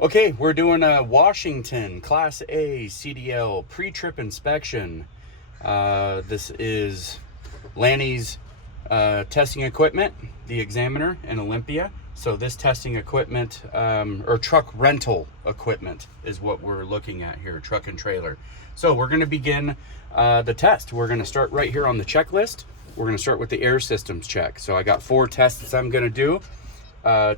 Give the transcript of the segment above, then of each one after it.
Okay, we're doing a Washington Class A CDL pre-trip inspection. This is LANNIE's testing equipment, the Examiner and Olympia. So this testing equipment, or truck rental equipment, is what we're looking at here, truck and trailer. So we're going to begin the test. We're going to start right here on the checklist. We're going to start with the air systems check. So I got 4 tests I'm going to do.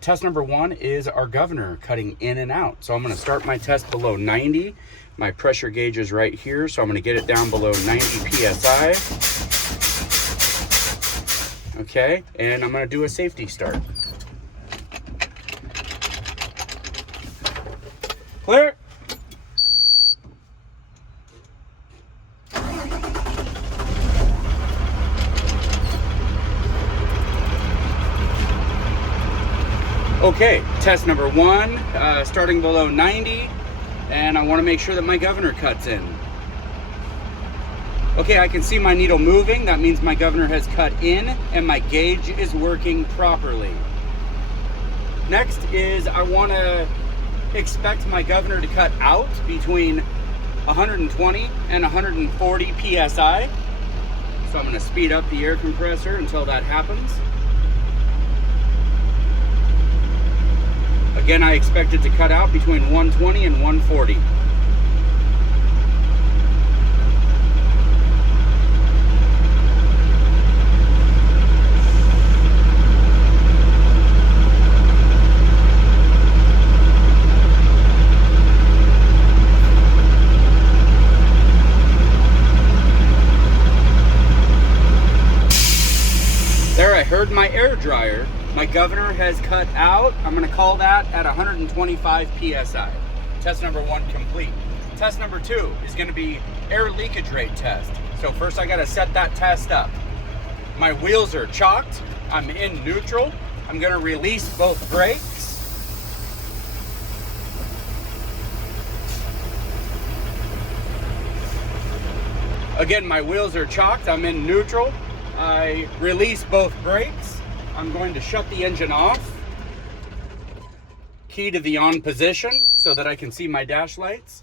Test number 1 is our governor cutting in and out. So I'm going to start my test below 90. My pressure gauge is right here, so I'm going to get it down below 90 psi. Okay, and I'm going to do a safety start. Clear. Okay, test number 1, starting below 90, and I want to make sure that my governor cuts in. Okay, I can see my needle moving. That means my governor has cut in and my gauge is working properly. Next is I want to expect my governor to cut out between 120 and 140 psi. So I'm going to speed up the air compressor until that happens. Again, I expect it to cut out between 120 and 140. There, I heard my air dryer. My governor has cut out. I'm going to call that at 125 psi. Test number 1 complete. Test number 2 is going to be air leakage rate test. So first I got to set that test up. My wheels are chocked. I'm in neutral. I'm going to release both brakes. Again, my wheels are chocked. I'm in neutral. I release both brakes. I'm going to shut the engine off. Key to the on position so that I can see my dash lights.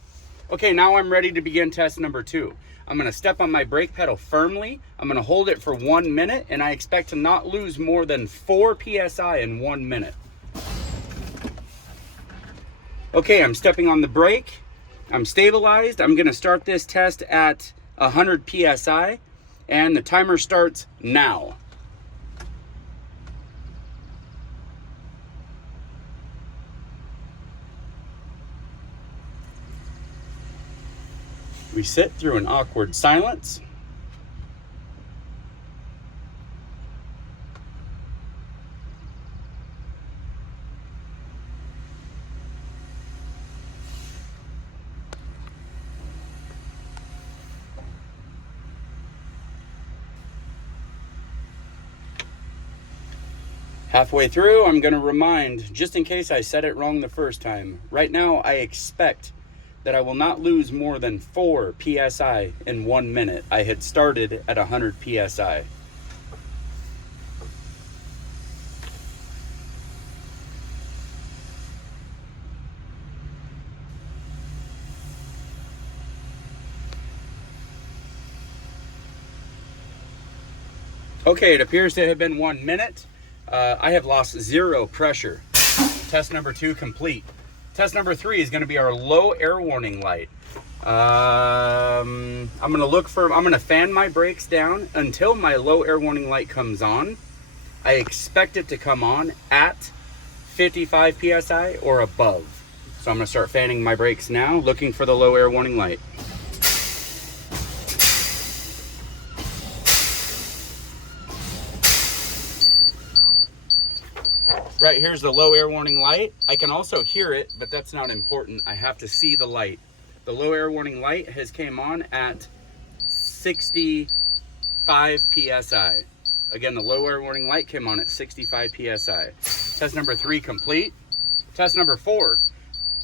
Okay, now I'm ready to begin test number 2. I'm going to step on my brake pedal firmly. I'm going to hold it for 1 minute, and I expect to not lose more than 4 psi in 1 minute. Okay, I'm stepping on the brake. I'm stabilized. I'm going to start this test at 100 psi, and the timer starts now. We sit through an awkward silence. Halfway through, I'm going to remind, just in case I said it wrong the first time, right now I expect that I will not lose more than 4 psi in 1 minute. I had started at 100 psi. Okay, it appears to have been 1 minute. I have lost 0 pressure. Test number 2 complete. Test number 3 is going to be our low air warning light. I'm going to fan my brakes down until my low air warning light comes on. I expect it to come on at 55 psi or above. So I'm going to start fanning my brakes now, looking for the low air warning light. Right, here's the low air warning light. I can also hear it, but that's not important. I have to see the light. The low air warning light has came on at 65 psi. Again, the low air warning light came on at 65 psi. Test number 3 complete. Test number 4.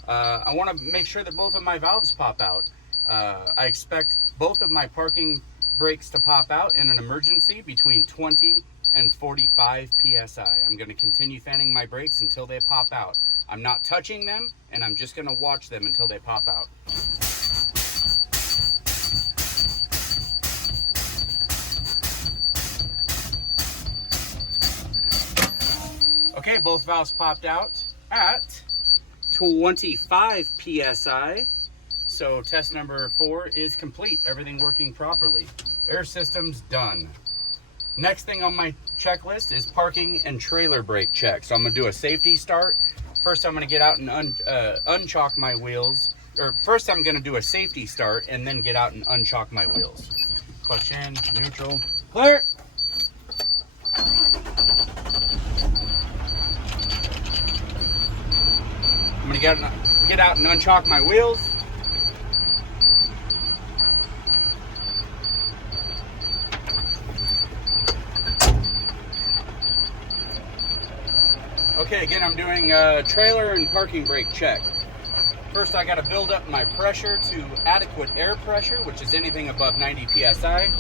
I want to make sure that both of my valves pop out. I expect both of my parking brakes to pop out in an emergency between 20 and 45 psi. I'm going to continue fanning my brakes until they pop out. I'm not touching them, and I'm just gonna watch them until they pop out. Okay, both valves popped out at 25 PSI. So test number 4 is complete. Everything working properly. Air system's done. Next thing on my checklist is parking and trailer brake check. So I'm gonna do a safety start. First, I'm gonna get out and unchalk my wheels. Or first, I'm gonna do a safety start and then get out and unchalk my wheels. Clutch in, neutral, clear. I'm gonna get out and unchalk my wheels. Okay, again, I'm doing a trailer and parking brake check. First, I gotta build up my pressure to adequate air pressure, which is anything above 90 PSI.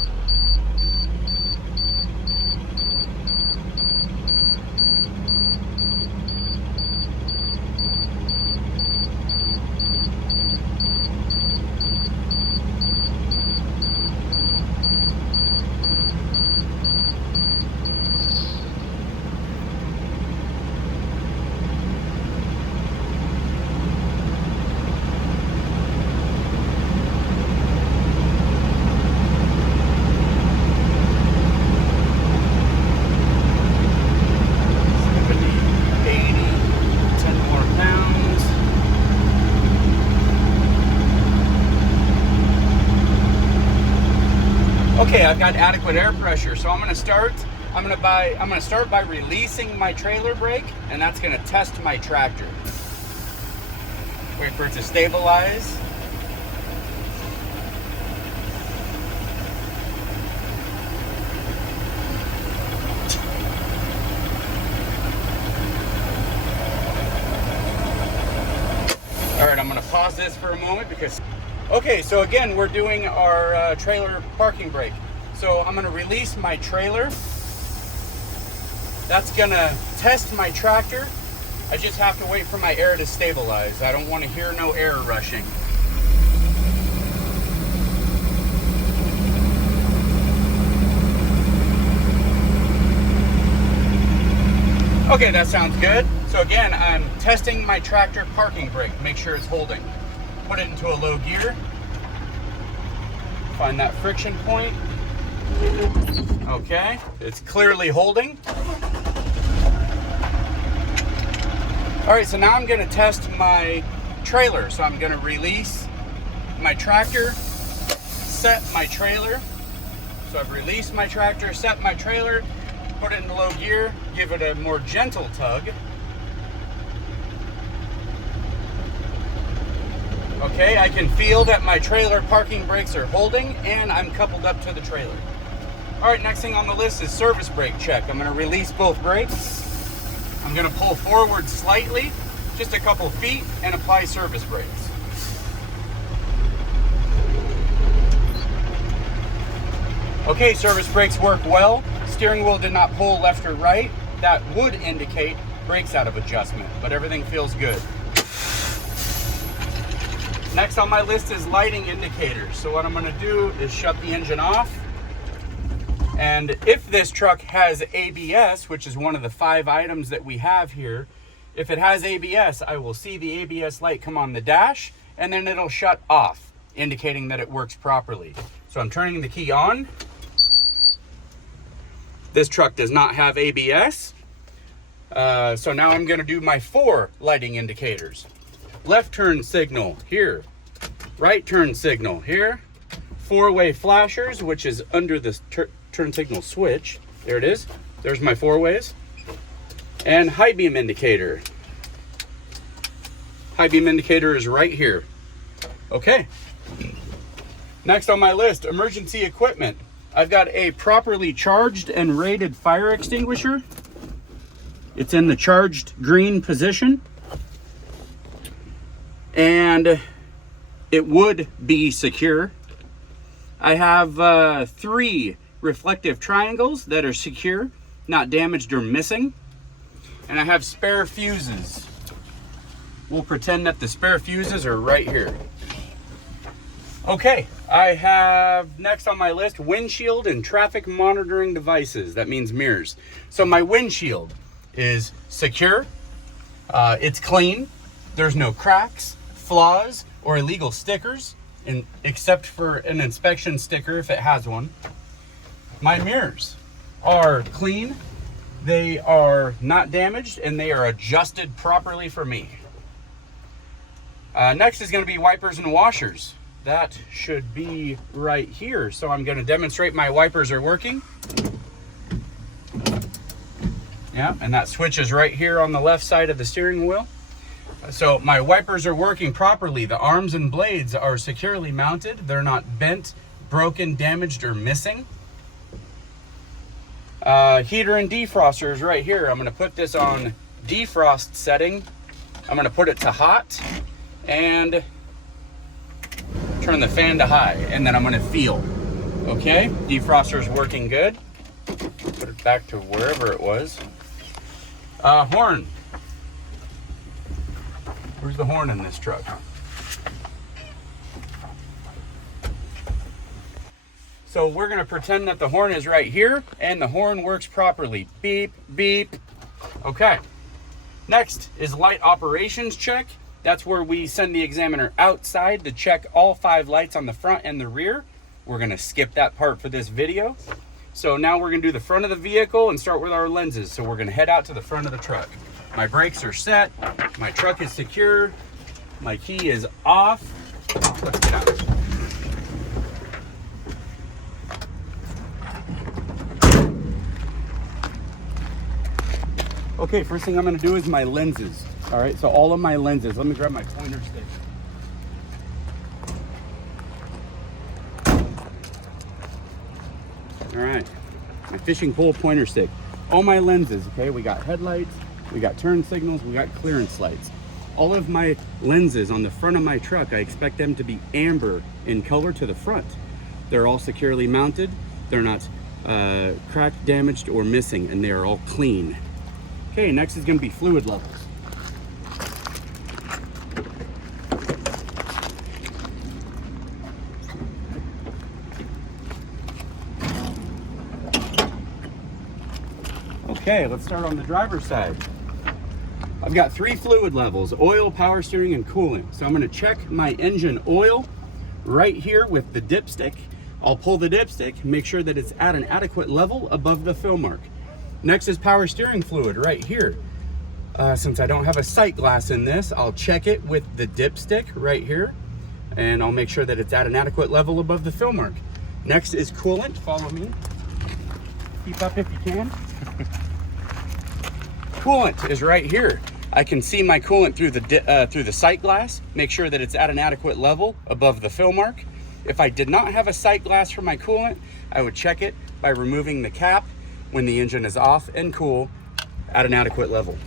Okay, I've got adequate air pressure, so I'm gonna start by releasing my trailer brake, and that's gonna test my tractor. Wait for it to stabilize. All right, I'm gonna pause this for a moment because okay, so again, we're doing our trailer parking brake. So I'm gonna release my trailer. That's gonna test my tractor. I just have to wait for my air to stabilize. I don't wanna hear no air rushing. Okay, that sounds good. So again, I'm testing my tractor parking brake, make sure it's holding. Put it into a low gear. Find that friction point. Okay, it's clearly holding. All right, so now I'm gonna test my trailer. So I'm gonna release my tractor, set my trailer. So I've released my tractor, set my trailer, put it in low gear, give it a more gentle tug. Okay, I can feel that my trailer parking brakes are holding and I'm coupled up to the trailer. All right, next thing on the list is service brake check. I'm gonna release both brakes. I'm gonna pull forward slightly, just a couple feet, and apply service brakes. Okay, service brakes work well. Steering wheel did not pull left or right. That would indicate brakes out of adjustment, but everything feels good. Next on my list is lighting indicators. So what I'm gonna do is shut the engine off. And if this truck has ABS, which is one of the 5 items that we have here, if it has ABS, I will see the ABS light come on the dash and then it'll shut off, indicating that it works properly. So I'm turning the key on. This truck does not have ABS. So now I'm gonna do my 4 lighting indicators. Left turn signal here, right turn signal here, 4-way flashers, which is under the turn signal switch. There it is. There's my 4 ways. And high beam indicator. High beam indicator is right here. Okay. Next on my list, emergency equipment. I've got a properly charged and rated fire extinguisher. It's in the charged green position. And it would be secure. I have 3 reflective triangles that are secure, not damaged or missing. And I have spare fuses. we'll pretend that the spare fuses are right here. Okay, I have next on my list windshield and traffic monitoring devices. That means mirrors. So my windshield is secure, it's clean, there's no cracks, flaws, or illegal stickers, except for an inspection sticker if it has one. My mirrors are clean, they are not damaged, and they are adjusted properly for me. Next is going to be wipers and washers. That should be right here. So I'm going to demonstrate my wipers are working. Yeah, and that switch is right here on the left side of the steering wheel. So my wipers are working properly. The arms and blades are securely mounted. They're not bent, broken, damaged, or missing. Heater and defroster is right here. I'm going to put this on defrost setting. I'm going to put it to hot and turn the fan to high, and then I'm going to feel. Okay, defroster is working good. Put it back to wherever it was. Horn. Where's the horn in this truck? So we're going to pretend that the horn is right here and the horn works properly. Beep, beep. Okay. Next is light operations check. That's where we send the examiner outside to check all 5 lights on the front and the rear. We're going to skip that part for this video. So now we're going to do the front of the vehicle and start with our lenses. So we're going to head out to the front of the truck. My brakes are set. My truck is secure. My key is off. Let's get out. Okay, first thing I'm going to do is my lenses. All right, so all of my lenses. Let me grab my pointer stick. All right, my fishing pole pointer stick. All my lenses, okay? We got headlights, we got turn signals, we got clearance lights. All of my lenses on the front of my truck, I expect them to be amber in color to the front. They're all securely mounted. They're not cracked, damaged, or missing, and they are all clean. Okay, next is going to be fluid levels. Okay, let's start on the driver's side. I've got 3 fluid levels: oil, power steering, and coolant. So I'm going to check my engine oil right here with the dipstick. I'll pull the dipstick, make sure that it's at an adequate level above the fill mark. Next is power steering fluid right here. Since I don't have a sight glass in this, I'll check it with the dipstick right here, and I'll make sure that it's at an adequate level above the fill mark. Next is coolant. Follow me. Keep up if you can. Coolant is right here. I can see my coolant through the sight glass, make sure that it's at an adequate level above the fill mark. If I did not have a sight glass for my coolant, I would check it by removing the cap when the engine is off and cool at an adequate level.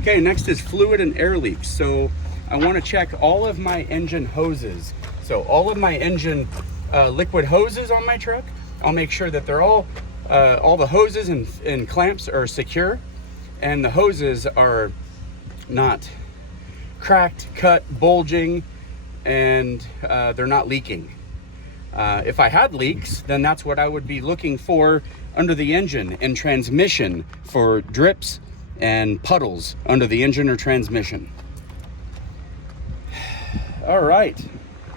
Okay, next is fluid and air leaks. So I want to check all of my engine hoses. So all of my engine liquid hoses on my truck, I'll make sure that they're all the hoses and clamps are secure, and the hoses are not cracked, cut, bulging, and they're not leaking. If I had leaks, then that's what I would be looking for under the engine and transmission, for drips and puddles under the engine or transmission. All right.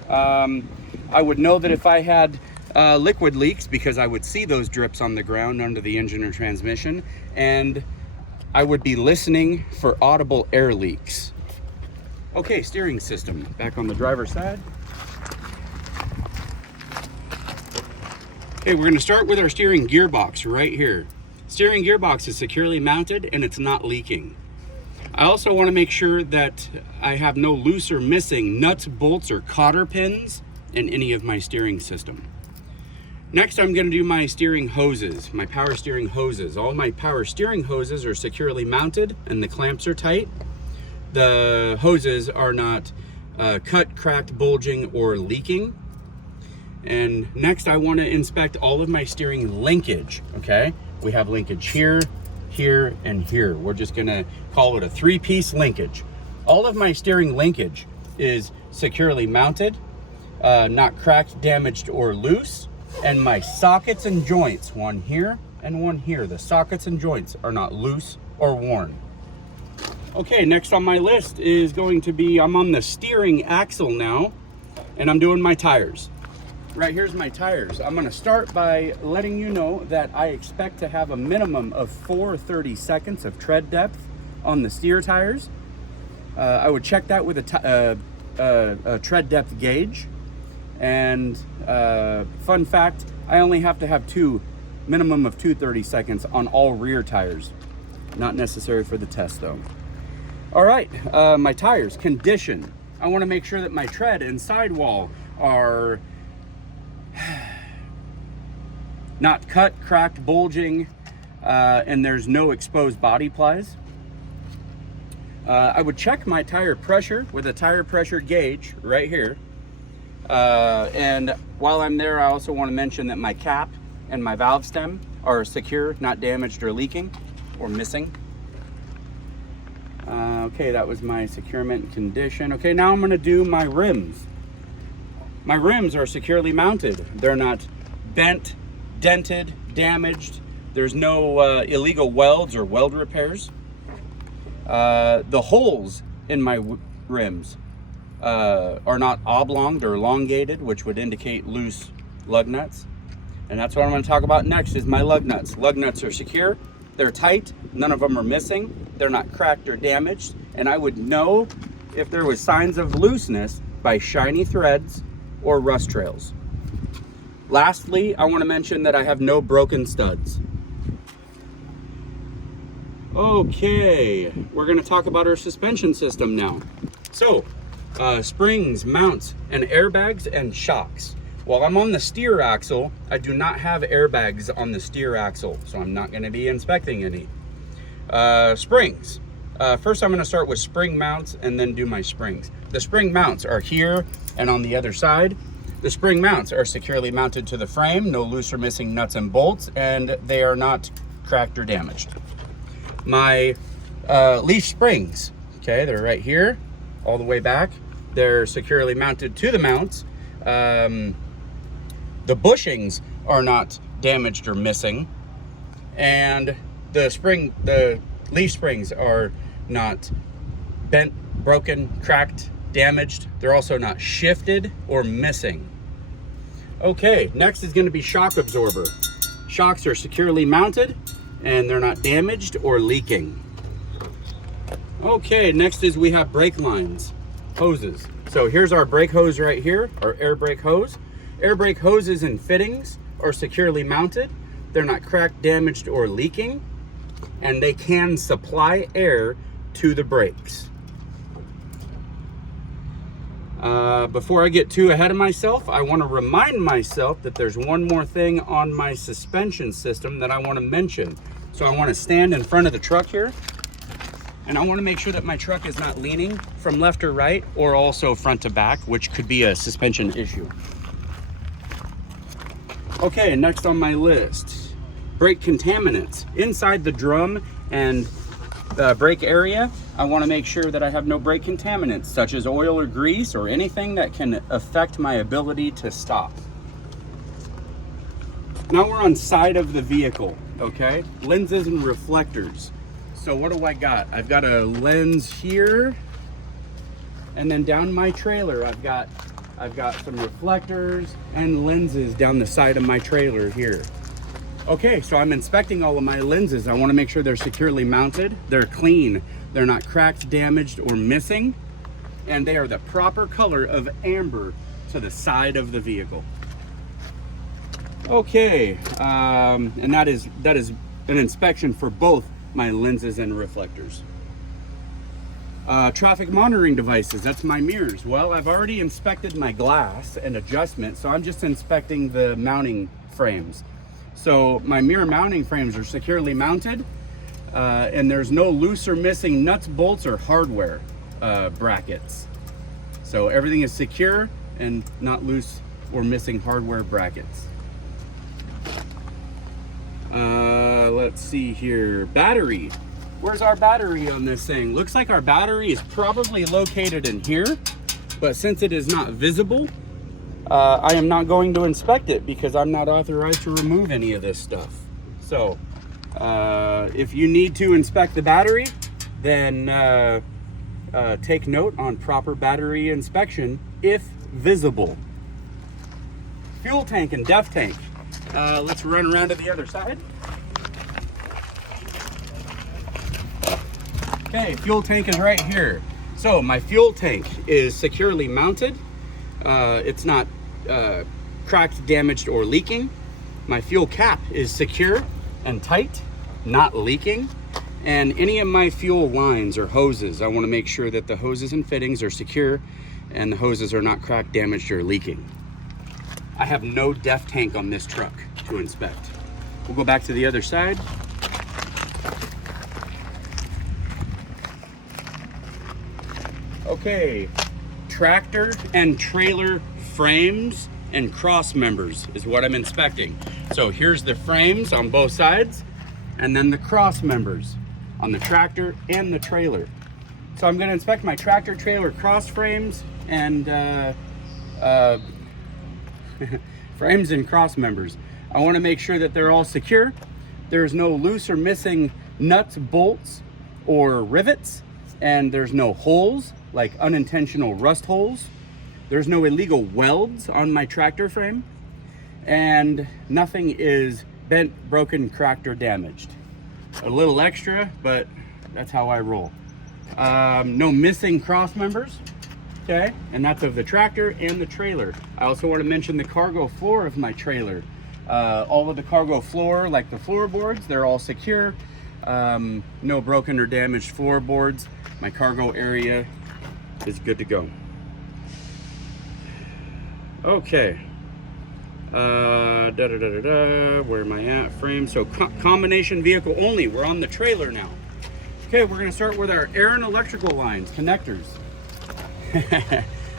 I would know that if I had liquid leaks, because I would see those drips on the ground under the engine or transmission, and I would be listening for audible air leaks. Okay, steering system. Back on the driver's side. Okay, we're going to start with our steering gearbox right here. Steering gearbox is securely mounted and it's not leaking. I also want to make sure that I have no loose or missing nuts, bolts, or cotter pins in any of my steering system. Next, I'm going to do my steering hoses, my power steering hoses. All my power steering hoses are securely mounted and the clamps are tight. The hoses are not cut, cracked, bulging, or leaking. And next, I want to inspect all of my steering linkage, okay? We have linkage here, here, and here. We're just going to call it a 3-piece linkage. All of my steering linkage is securely mounted, not cracked, damaged, or loose. And my sockets and joints, one here and one here, the sockets and joints are not loose or worn. Okay, next on my list is going to be, I'm on the steering axle now, and I'm doing my tires. Right here's my tires. I'm gonna start by letting you know that I expect to have a minimum of 4 30-seconds of tread depth on the steer tires. I would check that with a tread depth gauge. And fun fact, I only have to have minimum of 2 30-seconds on all rear tires. Not necessary for the test though. All right, my tires, condition. I wanna make sure that my tread and sidewall are not cut, cracked, bulging, and there's no exposed body plies. I would check my tire pressure with a tire pressure gauge right here. And while I'm there, I also want to mention that my cap and my valve stem are secure, not damaged or leaking or missing. Okay, that was my securement condition. Okay, now I'm going to do my rims. My rims are securely mounted. They're not bent, dented, damaged. There's no illegal welds or weld repairs. The holes in my rims are not oblonged or elongated, which would indicate loose lug nuts. And that's what I'm going to talk about next is my lug nuts. Lug nuts are secure, they're tight, none of them are missing, they're not cracked or damaged, and I would know if there was signs of looseness by shiny threads or rust trails. Lastly, I want to mention that I have no broken studs. Okay, we're going to talk about our suspension system now. So, springs, mounts, and airbags and shocks. While I'm on the steer axle, I do not have airbags on the steer axle, so I'm not going to be inspecting any. Springs. First, I'm going to start with spring mounts and then do my springs. The spring mounts are here and on the other side. The spring mounts are securely mounted to the frame, no loose or missing nuts and bolts, and they are not cracked or damaged. My leaf springs, okay, they're right here, all the way back. They're securely mounted to the mounts. The bushings are not damaged or missing, and the leaf springs are not bent, broken, cracked, damaged. They're also not shifted or missing. Okay, next is going to be shock absorber. Shocks are securely mounted and they're not damaged or leaking. Okay, next is we have brake lines, hoses. So here's our brake hose right here, our air brake hose. Air brake hoses and fittings are securely mounted. They're not cracked, damaged, or leaking, and they can supply air to the brakes. Before I get too ahead of myself, I want to remind myself that there's one more thing on my suspension system that I want to mention. So I want to stand in front of the truck here, and I want to make sure that my truck is not leaning from left or right, or also front to back, which could be a suspension issue. Okay, next on my list, brake contaminants. Inside the drum and brake area, I want to make sure that I have no brake contaminants, such as oil or grease or anything that can affect my ability to stop. Now we're on side of the vehicle, okay? Lenses and reflectors. So what do I got? I've got a lens here, and then down my trailer, I've got some reflectors and lenses down the side of my trailer here. Okay, so I'm inspecting all of my lenses. I want to make sure they're securely mounted, they're clean, they're not cracked, damaged, or missing, and they are the proper color of amber to the side of the vehicle. Okay, and that is an inspection for both my lenses and reflectors. Traffic monitoring devices, that's my mirrors. Well, I've already inspected my glass and adjustment, so I'm just inspecting the mounting frames. So my mirror mounting frames are securely mounted, and there's no loose or missing nuts, bolts, or hardware brackets. So everything is secure and not loose or missing hardware brackets. Let's see here. Battery. where's our battery on this thing? Looks like our battery is probably located in here, but since it is not visible, I am not going to inspect it because I'm not authorized to remove any of this stuff. So if you need to inspect the battery, then take note on proper battery inspection if visible. Fuel tank and def tank. Let's run around to the other side. Okay, fuel tank is right here. So my fuel tank is securely mounted. It's not cracked, damaged, or leaking. My fuel cap is secure and tight, not leaking. And any of my fuel lines or hoses, I want to make sure that the hoses and fittings are secure and the hoses are not cracked, damaged, or leaking. I have no def tank on this truck to inspect. We'll go back to the other side. Okay, tractor and trailer frames and cross members is what I'm inspecting. So here's the frames on both sides, and then the cross members on the tractor and the trailer. So I'm gonna inspect my tractor trailer cross frames and frames and cross members. I wanna make sure that they're all secure. There's no loose or missing nuts, bolts, or rivets, and there's no holes, like unintentional rust holes. There's no illegal welds on my tractor frame, and nothing is bent, broken, cracked, or damaged. A little extra, but that's how I roll. No missing cross members, okay? And that's of the tractor and the trailer. I also want to mention the cargo floor of my trailer. All of the cargo floor, like the floorboards, they're all secure. No broken or damaged floorboards. My cargo area is good to go. Okay. Where am I at? Frame. So combination vehicle only. We're on the trailer now. Okay, we're gonna start with our air and electrical lines, connectors.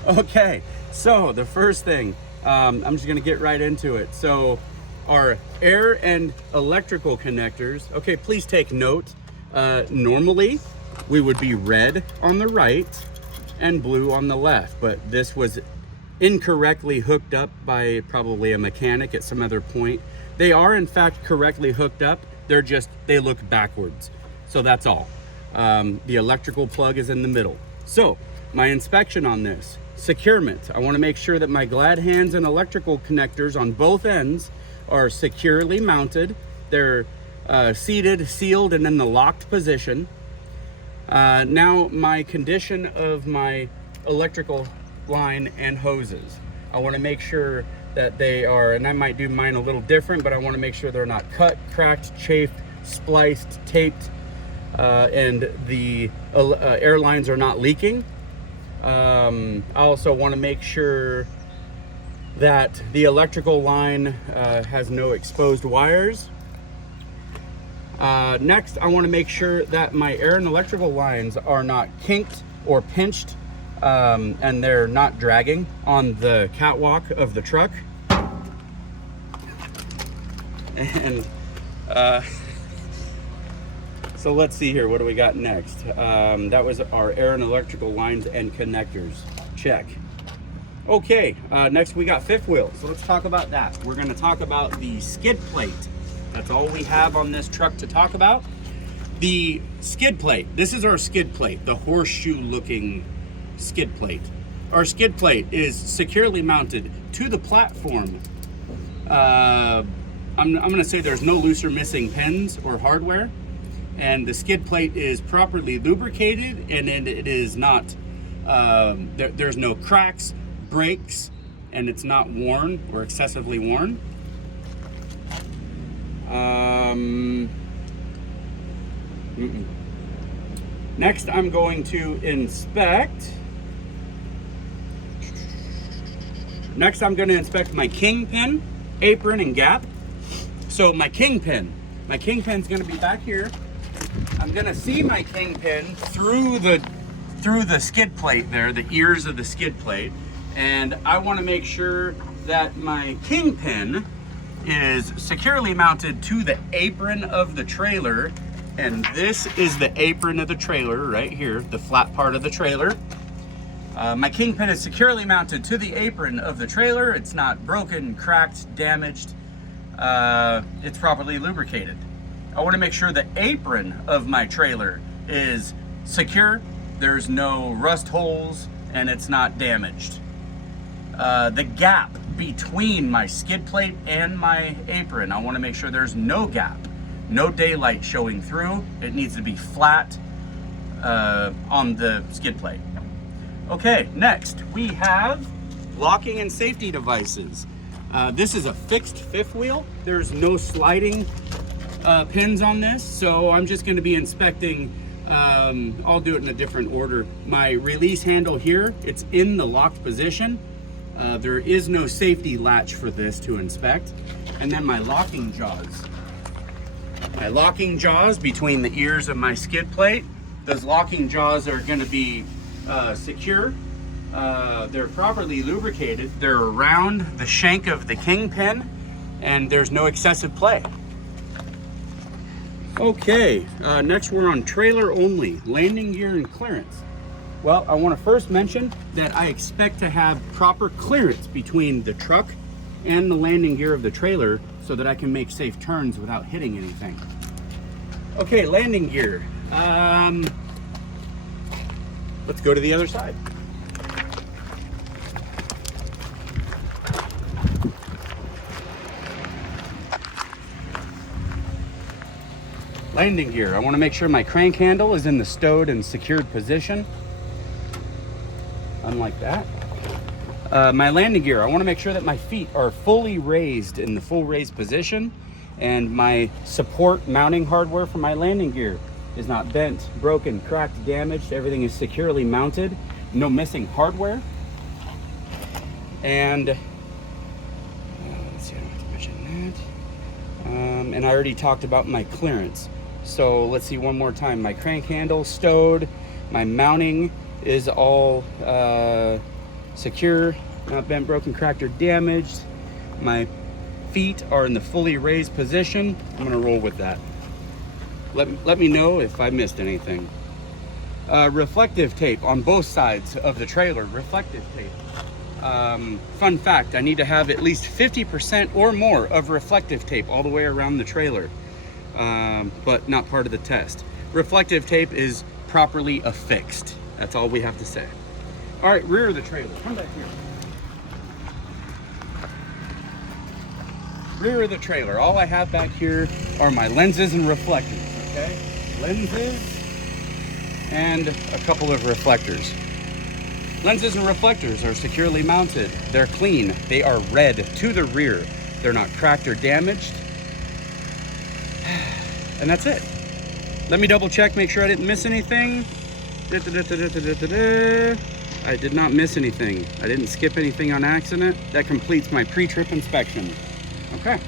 Okay, so the first thing, I'm just gonna get right into it. So our air and electrical connectors, okay, please take note. Normally, we would be red on the right and blue on the left, but this was incorrectly hooked up by probably a mechanic at some other point. They are in fact correctly hooked up, they look backwards. So that's all. The electrical plug is in the middle. So my inspection on this, securement. I want to make sure that my glad hands and electrical connectors on both ends are securely mounted. They're seated, sealed, and in the locked position. Now my condition of my electrical line and hoses. I want to make sure that they are, and I might do mine a little different, but I want to make sure they're not cut, cracked, chafed, spliced, taped, and the air lines are not leaking. I also want to make sure that the electrical line has no exposed wires. Next, I want to make sure that my air and electrical lines are not kinked or pinched, and they're not dragging on the catwalk of the truck. And so let's see here, what do we got next? That was our air and electrical lines and connectors. Check. Okay, next we got fifth wheel. So let's talk about that. We're gonna talk about the skid plate. That's all we have on this truck to talk about. The skid plate. This is our skid plate, the horseshoe looking skid plate. Our skid plate is securely mounted to the platform. I'm gonna say there's no loose or missing pins or hardware, and the skid plate is properly lubricated, and it is not, there's no cracks, breaks, and it's not worn or excessively worn. Next, I'm going to inspect. Next, I'm going to inspect my kingpin, apron, and gap. So my kingpin's going to be back here. I'm going to see my kingpin through the skid plate there, the ears of the skid plate, and I want to make sure that my kingpin is securely mounted to the apron of the trailer And this is the apron of the trailer right here, the flat part of the trailer. My kingpin is securely mounted to the apron of the trailer. It's not broken, cracked, damaged. It's properly lubricated. I want to make sure the apron of my trailer is secure, there's no rust holes, and it's not damaged. The gap between my skid plate and my apron, I want to make sure there's no gap, no daylight showing through. It needs to be flat on the skid plate. Okay, next we have locking and safety devices. This is a fixed fifth wheel. There's no sliding pins on this, so I'm just going to be inspecting. I'll do it in a different order. My release handle here, it's in the locked position. There is no safety latch for this to inspect. And then my locking jaws. My locking jaws between the ears of my skid plate. Those locking jaws are going to be secure. They're properly lubricated. They're around the shank of the kingpin, and there's no excessive play. Okay, next we're on trailer only, landing gear and clearance. Well, I want to first mention that I expect to have proper clearance between the truck and the landing gear of the trailer so that I can make safe turns without hitting anything. Okay, landing gear. Let's go to the other side. Landing gear. I want to make sure my crank handle is in the stowed and secured position. Unlike that. My landing gear, I want to make sure that my feet are fully raised in the full raised position, and my support mounting hardware for my landing gear is not bent, broken, cracked, damaged. Everything is securely mounted. No missing hardware. And let's see, I don't have to mention that. And I already talked about my clearance. So let's see one more time. My crank handle stowed. My mounting is all secure, not bent, broken, cracked, or damaged. My feet are in the fully raised position. I'm gonna roll with that. Let me know if I missed anything. Reflective tape on both sides of the trailer, reflective tape. Fun fact, I need to have at least 50% or more of reflective tape all the way around the trailer, but not part of the test. Reflective tape is properly affixed. That's all we have to say. All right, rear of the trailer, come back here. Rear of the trailer, all I have back here are my lenses and reflectors, okay? Lenses and a couple of reflectors. Lenses and reflectors are securely mounted. They're clean. They are red to the rear. They're not cracked or damaged. And that's it. Let me double check, make sure I didn't miss anything. I did not miss anything. I didn't skip anything on accident. That completes my pre-trip inspection. Okay.